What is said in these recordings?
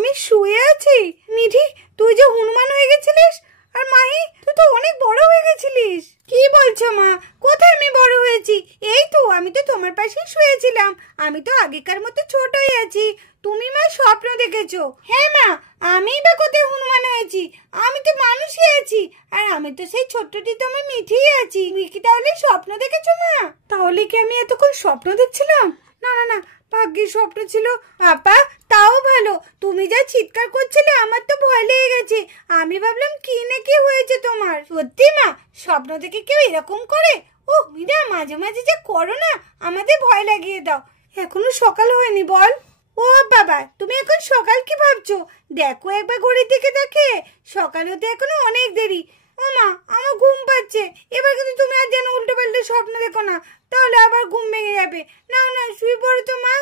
আমি শুয়ে আছি। মিঠি, তুই যে হনুমান হয়ে গেছিলিস, আর মাহি তুই তো অনেক বড় হয়ে গেছিলিস। কি বলছো মা? কোথায় আমি বড় হয়েছি? এই তো আমি তো তোমার পাশেই শুয়েছিলাম। আমি তো আগেকার মতো ছোটই আছি। তুমি মা স্বপ্ন দেখেছো। হ্যাঁ মা, আমি বা কোথায় হনুমান হয়েছি? আমি তো মানুষই আছি। আর আমি তো সেই ছোট্টটি তো আমি মিঠিই আছি। তুমি কি তাহলে স্বপ্ন দেখেছো মা? তাহলে কি আমি এতক্ষণ স্বপ্ন দেখছিলাম? না না না, ভাগ্যের স্বপ্ন ছিল। পাপা, তাও ভালো। তুমি যা চিৎকার করছিলে আমার তো ভয় লেগে গেছে। আমি ভাবলাম কি না কি হয়েছে তোমার। সত্যি মা, স্বপ্ন দেখে কেউ এরকম করে? ও মীরা, মাঝে মাঝে যে করো না, আমাদের ভয় লাগিয়ে দাও। এখনো সকাল হয়নি বল। ও বাবা, তুমি এখন সকাল কি ভাবছো? দেখো একবার ঘড়ির দিকে দেখে, সকাল হতে এখনো অনেক দেরি। ও মা, আমার ঘুম পাচ্ছে। এবার কিন্তু তুমি আর যেন উল্টো পাল্টা স্বপ্ন দেখো না, তাহলে আবার ঘুম ভেঙে যাবে। না না, শুয়ে পড়ো তো মা।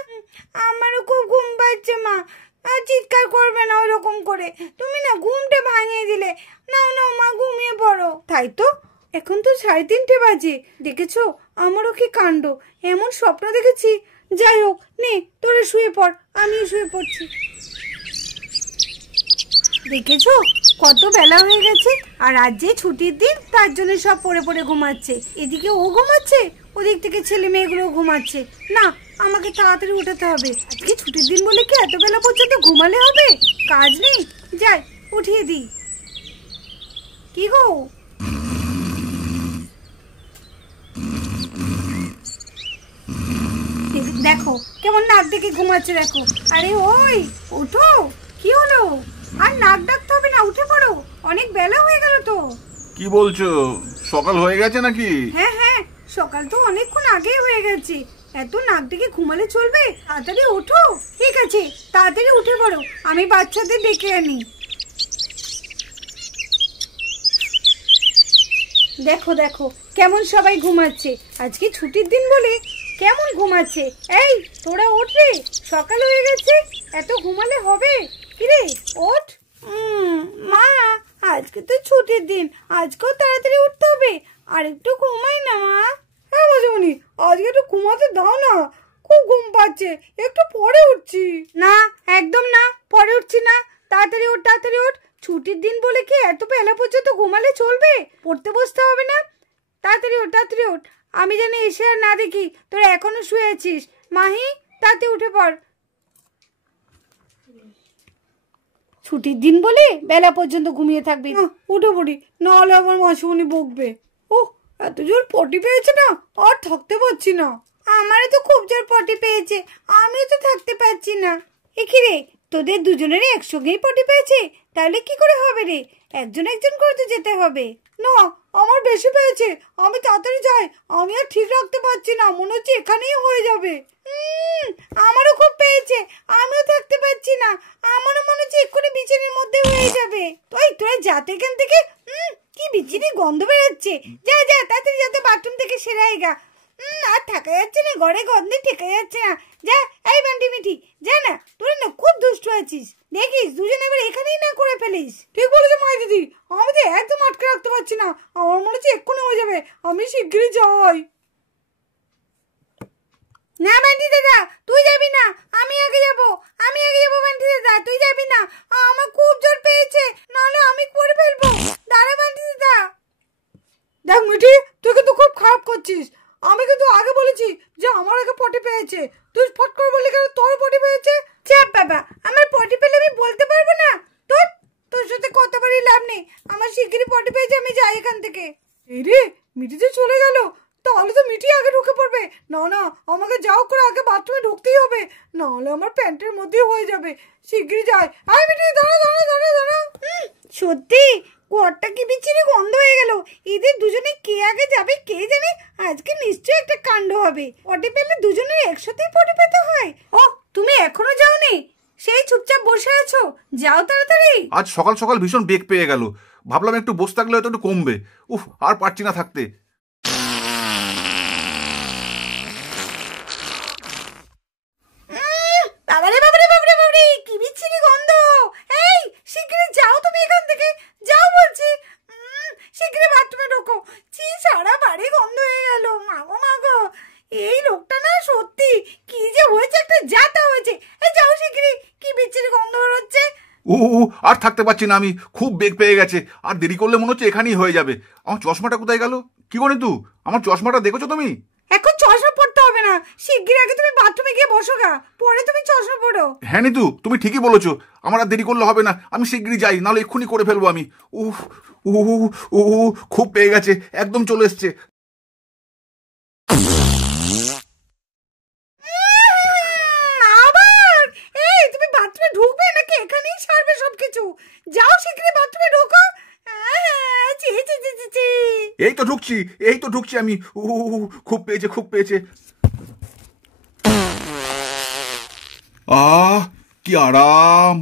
আমারও খুব ঘুম পাচ্ছে মা। আর চিৎকার করবে না ওরকম করে। তুমি না ঘুমটা ভাঙিয়ে দিলে। নাও নাও মা, ঘুমিয়ে পড়ো। তাই তো, এখন তো 3:30 বাজে। দেখেছো আমারও কি কাণ্ড, এমন স্বপ্ন দেখেছি। যাই হোক, নে তোরা শুয়ে পড়, আমিও শুয়ে পড়ছি। দেখেছো কত বেলা হয়ে গেছে, আর আজ যে ছুটির দিন তার জন্য সব পড়ে পড়ে ঘুমাচ্ছে। এদিকে ও ঘুমাচ্ছে, ওদিক থেকে ছেলে মেয়েগুলো ঘুমাচ্ছে। না, আমাকে তাড়াতাড়ি উঠাতে হবে। আজকে ছুটির দিন বলে কি এত বেলা পর্যন্ত ঘুমালে হবে? কাজ নেই, যাই উঠিয়ে দিই। কি গো? দেখো কেমন নাক ডেকে ঘুমাচ্ছে, দেখো। আরে ওই ওঠো, কি হলো? আর নাক ডাকতে হবে না, উঠে পড়ো, অনেক বেলা হয়ে গেল তো। কি বলছো, সকাল হয়ে গেছে নাকি? হ্যাঁ হ্যাঁ, সকাল তো অনেকক্ষণ আগেই হয়ে গেছে। এত নাক ডেকে ঘুমালে চলবে? তাড়াতাড়ি ওঠো। ঠিক আছে, তাড়াতাড়ি উঠে পড়ো, আমি বাচ্চাদের ডেকে আনি। দেখো দেখো কেমন সবাই ঘুমাচ্ছে, আজকে ছুটির দিন বলে কেমন ঘুমাচ্ছে। এই তোরা ওঠ রে, সকাল হয়ে গেছে, এত ঘুমালে হবে? কিরে ওঠ। মা, আজকে তো ছুটির দিন, আজকেও তাড়াতাড়ি উঠতে হবে। আর একটু ঘুমাই না মা। হ্যাঁ মাঝুমনি, আজকে একটু ঘুমাতে দাও না, খুব ঘুম পাচ্ছে। একটু পরে উঠছি। না, একদম না, পরে উঠছি না। তাড়াতাড়ি ওঠ, তাড়াতাড়ি ওঠ। ছুটির দিন বলে কি এত বেলা পর্যন্ত ঘুমালে চলবে? পড়তে বসতে হবে না? তাড়াতাড়ি ওঠ, তাড়াতাড়ি ওঠ। আমি যেন এসে আর না দেখি তোরা এখনো শুয়ে আছিস। মাহি, তাড়াতাড়ি উঠে পড়। ছুটির দিন বলে বেলা পর্যন্ত ঘুমিয়ে থাকবি? উঠে পড়ি, নাহলে আমার মাসিমণি বকবে। ওহ, এত জোর পটি পেয়েছে না, আর থাকতে পারছি না। আমারও তো খুব জোর পটি পেয়েছে, আমিও তো থাকতে পারছি না। এ কি রে, তোদের দুজনেরই একসঙ্গেই পটি পেয়েছে? তাহলে কি করে হবে রে? একজন একজন করে তো যেতে হবে। না, আমার বেশি পেয়েছে, আমি তাড়াতাড়ি যাই। আমি আর ঠিক রাখতে পারছি না, মনে হচ্ছে এখানেই হয়ে যাবে। আমারও খুব পেয়েছে, আমিও থাকতে পারছি না। আমারও মনে হচ্ছে এক্ষুনি বিছানার মধ্যে হয়ে যাবে। তোরা যাতে এখান থেকে। কি বিচ্ছিরি গন্ধ বেরোচ্ছে। যা যা, তাড়াতাড়ি যাতে বাথরুম থেকে সেরে আইগা। আর থাকা যাচ্ছে না, ঘরে গন্ধে ঠেকা যাচ্ছে না। যা, এই বান্টি মিঠি, যা না, তোরা না খুব দুষ্টু আছিস। দেখিস দুজনে এবার এখানেই না করে ফেলিস। ঠিক বলেছে মা দিদি, আমি তো একদম আটকে রাখতে পারছি না। আমার মনে হচ্ছে এক্ষুনি হয়ে যাবে, আমি শিগগিরই যাই। না বান্টি দাদা, তুই যাবি না, আমি আগে যাবো। আমি আগে যাবো বান্টি দাদা, তুই যাবি না। আমার খুব জোর পেয়েছে, নাহলে আমি করে ফেলবো। দাঁড়া বান্টি দাদা। দেখ মিঠি, তুই কিন্তু খুব খারাপ করছিস। আমি কিন্তু আগে বলেছি যে আমার আগে পটি পেয়েছে, তুই ফট করে বললি কেন তোর পটি পেয়েছে? চাপ বাবা, আমার পটি পেলে আমি বলতে পারবো না? তোর সাথে কতবারই লাভ নেই, আমার শিগগিরই পটি পেয়েছে, আমি যাই এখান থেকে। এই রে, মিঠি যে চলে গেল, তাহলে তো মিঠি আগে ঢুকে পড়বে। না না, আমাকে যাও করে আগে বাথরুমে ঢুকতেই হবে, নাহলে আমার প্যান্টের মধ্যেই হয়ে যাবে। শিগগিরই যাই। আয় মিঠি, দাঁড়া দাঁড়া দাঁড়া দাঁড়া। সত্যি ঘরটা কি বিচ্ছিরি গন্ধ হয়ে গেল। এদের দুজনে কে আগে যাবে কে জানে। আজকে নিশ্চয়ই একটা কাণ্ড হবে। পটি পেলে দুজনের একসাথেই পটি পেতে হয়। ও, তুমি এখনো যাওনি? সেই চুপচাপ বসে আছো, যাও তাড়াতাড়ি। আজ সকাল সকাল ভীষণ বেগ পেয়ে গেল, ভাবলাম একটু বসে থাকলে হয়তো একটু কমবে। উফ, আর পারছি না থাকতে। বাবারে বাবারে বাবারে বাবারে, কি বিচ্ছিরি গন্ধ। এই শিগগিরই যাও তুমি এখান থেকে, যাও বলছি। শিগগিরই বাথরুমে ঢোকো। ছি, সারা বাড়ি গন্ধ হয়ে গেল। মাগো মাগো, এই লোকটা না সত্যি কি যে হয়েছে, একটা যাতা হয়েছে। এই যাও শিগগিরই, কি বিচ্ছিরি গন্ধ বেরোচ্ছে। আর থাকতে পারছি না আমি, খুব বেগ পেয়ে গেছে। আর দেরি করলে মনে হচ্ছে এখানেই হয়ে যাবে। আমার চশমাটা কোথায় গেল? কি গো নিতু, আমার চশমাটা দেখেছো তুমি? এখন চশমা পড়তে হবে না, শিগগির আগে তুমি বাথরুমে গিয়ে বসো গা, পরে তুমি চশমা পড়ো। হ্যাঁ নিতু, তুমি ঠিকই বলেছো, আমার আর দেরি করলে হবে না, আমি শিগগিরই যাই, নাহলে এক্ষুনি করে ফেলবো আমি। উহ উহ উহ খুব পেয়ে গেছে, একদম চলে এসছে। আবার এই তুমি বাথরুমে ঢুকবে নাকি এখানেই সারবে সবকিছু? যাও শিগগির বাথরুমে ঢোকো। চি চি চি চি চি। এই তো ঢুকছি, এই তো ঢুকছি আমি। খুব পেয়েছে, খুব পেয়েছে। কি আরাম।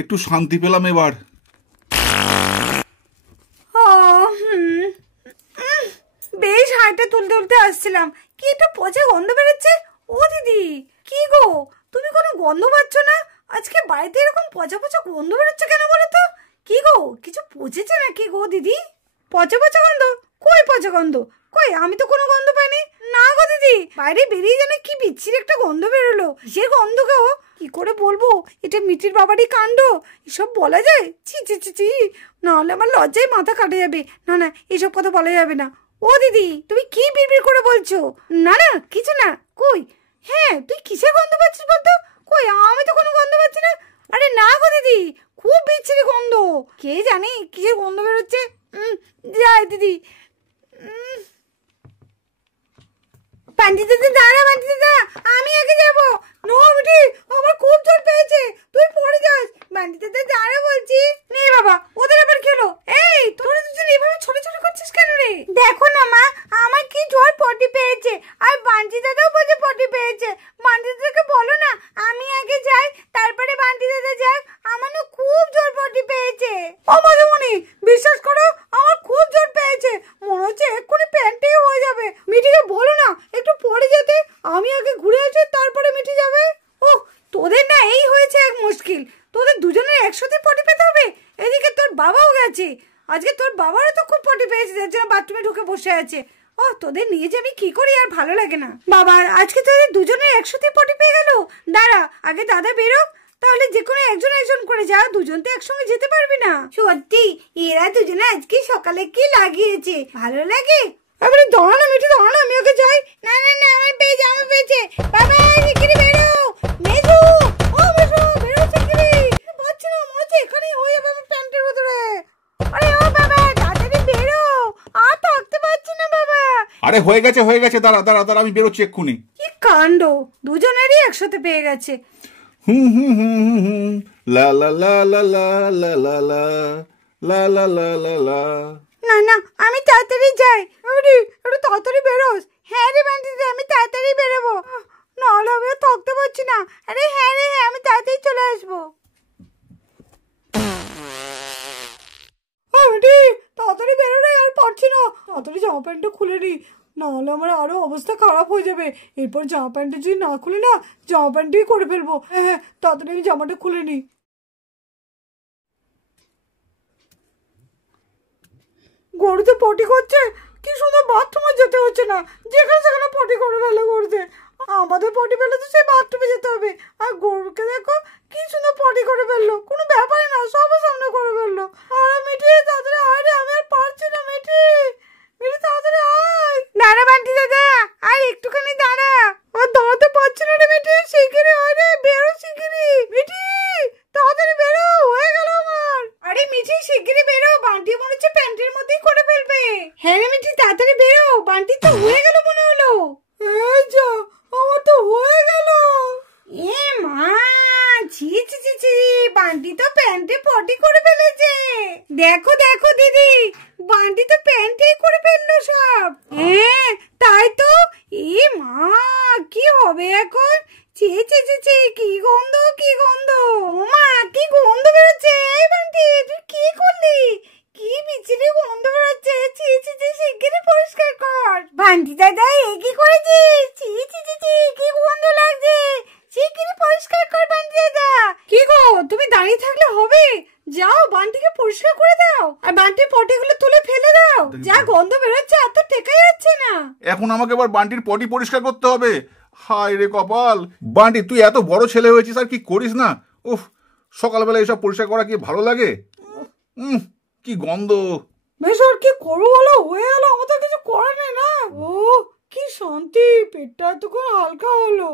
একটু শান্তি পেলাম এবার। বেশ হাঁটা তুলতে তুলতে আসছিলাম, কি একটা পচা গন্ধ বেরোচ্ছে। ও দিদি, কি গো তুমি কোনো গন্ধ পাচ্ছ না? আজকে বাড়িতে এরকম পচা পচা গন্ধ বেরোচ্ছে কেন বলো তো? কি গো কিছু পচেছে নাকি গো দিদি? পচা পচা গন্ধ? কই পচা গন্ধ? কই আমি তো কোনো গন্ধ পাইনি। না গো দিদি, বাইরে বেরিয়ে যেন কি বিচ্ছিরি একটা গন্ধ বেরোলো। সে গন্ধ গো কি করে বলবো, এটা মিটির বাবারই কাণ্ড। এসব বলা যায়? ছি ছি ছি ছি, নাহলে আমার লজ্জায় মাথা কাটে যাবে। না না, এসব কথা বলা যাবে না। ও দিদি, তুমি কি বিড়বিড় করে বলছো? না না কিছু না। কই, হ্যাঁ তুই কিসের গন্ধ পাচ্ছিস বলতো? কই আমি তো কোনো গন্ধ পাচ্ছি না। আরে না গো দিদি, খুব বিচ্ছিরি গন্ধ। কে জানে কিসের গন্ধ বেরোচ্ছে। যাই দিদি। বান্টি দাদা দাঁড়া, বান্টি দাদা আমি আগে যাবো। নো মিঠি, আমার খুব জোর পেয়েছে, তুই পড়ে যাস। বান্টি দাদা দাঁড়া বলছি। নে বাবা, ওদের আবার কি হলো? এই তোরা দুজন এভাবে ছোট ছোট করছিস কেন রে? দেখো না মা, আমার কি জোর পটি পেয়েছে, আর বান্টি দাদাও বলছে পটি পেয়েছে। বান্টি দাদাকে বলো না আমি আগে যাই, তারপরে বান্টি দাদা যাক। আমার না খুব জোর পটি পেয়েছে। ও মাঝেমণি, বিশ্বাস করো আমার খুব জোর পেয়েছে, মনে হচ্ছে এক্ষুনি প্যান্টেই হয়ে যাবে। মিঠিকে বলো না একটু পরে যেতে, আমি আগে ঘুরে আসি তারপরে মিঠি যাবে। ও তোদের না এই হয়েছে এক মুশকিল, তোদের দুজনের একসাথে পটি পেতে হবে। এদিকে তোর বাবাও গেছে, আজকে তোর বাবারও তো খুব পটি পেয়েছে, যার জন্য বাথরুমে ঢুকে বসে আছে। ও তোদের নিয়ে যে আমি কি করি, আর ভালো লাগে না। বাবার আজকে তোদের দুজনের একসাথে পটি পেয়ে গেল। দাঁড়া আগে দাদা বেরো, তাহলে যে কোনো একজন একজন করে যা, দুজন তো একসঙ্গে যেতে পারবি না। সত্যি এরা দুজনে আজকে সকালে কি লাগিয়েছে, ভালো লাগে। এবারে দাঁড়ানো মিঠি, দাঁড়ানো আমি ওকে যাই। না না না, আমার পেয়েছে, আমার পেয়েছে। বাবা শিগগিরি বেরো। মেজু, ও মেজু বেরো শিগগিরি। পাচ্ছি না, মনে হচ্ছে এখানেই হয়ে যাবে আমার প্যান্টের ভিতরে। আরে ও বাবা তাড়াতাড়ি বেরো, আর থাকতে পারছি না বাবা। আরে হয়ে গেছে, হয়ে গেছে, দাঁড়া দাঁড়া দাঁড়া, আমি বেরোচ্ছি এক্ষুনি। কি কাণ্ড, দুজনেরই একসাথে পেয়ে গেছে। লা লা লা লা লা লা লা লা লা লা লা লা লা। না না, আমি তাড়াতাড়ি যাই। আরে একটু তাড়াতাড়ি বেরোস। হ্যাঁ রে বান্টি, আমি তাড়াতাড়ি বেরোবো, নাহলে আমি আর থাকতে পারছি না। আরে হ্যাঁ রে হ্যাঁ, আমি তাড়াতাড়ি চলে আসবো। তাড়াতাড়ি বেরো রে, আর পারছি না। তাড়াতাড়ি জামা প্যান্টটা খুলে নি, নাহলে আমার আরো অবস্থা খারাপ হয়ে যাবে। এরপর জামা প্যান্টটা যদি না খুলে না, জামা প্যান্টই করে ফেলবো। হ্যাঁ হ্যাঁ, তাড়াতাড়ি আমি জামাটা খুলে নি। গরুতে পটি করছে, কি সুন্দর, বাথরুমে যেতে হচ্ছে না, যেখানে সেখানে পটি করে ফেলে গরুতে। আমাদের পটি ফেলে তো সেই বাথরুমে যেতে হবে, আর গরুকে দেখো কি সুন্দর পটি করে ফেললো, কোনো ব্যাপারই না, সবার সামনে করে ফেললো। আরে মিঠি তাড়াতাড়ি আয় রে, আমি আর পারছি না। মিঠি, মিঠি তাড়াতাড়ি আয়। দাঁড়া বান্টি দাদা, আর একটুখানি দাঁড়া। আর দাঁড়াতে পারছি না রে মিঠি, শিগগিরি আয় রে, বেরো শিগগিরি। মিঠি তাড়াতাড়ি বেরো, হয়ে গেল আমার। আরে মিঠি শিগগিরি বেরো, বান্টি মনে হচ্ছে প্যান্টের মধ্যেই করে ফেলবে। হ্যাঁ রে মিঠি তাড়াতাড়ি বেরো, বান্টি তো হয়ে গেল মনে হলো। এই যা, আমার তো হয়ে গেল। এ মা, ছি ছি ছি ছি, বান্টি তো প্যান্টে পটি করে ফেলেছে। দেখো দেখো দিদি, বান্টি তো প্যান্টেই করে ফেললো সব। হ্যাঁ তাই তো। এ মা, কি হবে এখন? ছি ছি ছি ছি, কি গন্ধ, কি গন্ধ। ও মা, কি গন্ধ বেরোচ্ছে। এই বান্টি তুই কি করলি? কি বিচ্ছিরি গন্ধ বেরোচ্ছে। ছি ছি ছি, শিগগিরই পরিষ্কার কর। বান্টি দাদা এ কি করেছিস? ছি ছি ছি ছি, কি গন্ধ লাগছে, শিগগিরই পরিষ্কার কর বান্টি দাদা। কি গো তুমি দাঁড়িয়ে থাকলে হবে? যাও বান্টিকে পরিষ্কার করে দাও, আর বান্টির পটিগুলো তুলে ফেলে দাও। যা গন্ধ বেরোচ্ছে আর তো টেকাই যাচ্ছে না। এখন আমাকে আবার বান্টির পটি পরিষ্কার করতে হবে। হায় রে কপাল, বান্টি তুই এত বড় ছেলে হয়েছিস আর কি করিস না। উফ, সকালবেলা এসব পরিষ্কার করা কি ভালো লাগে? কি গন্ধ। বেশ, আর কি করবো বলো, হয়ে গেল, আমাদের কিছু করার নেই না। ও কি শান্তি, পেটটা এতক্ষণ হালকা হলো।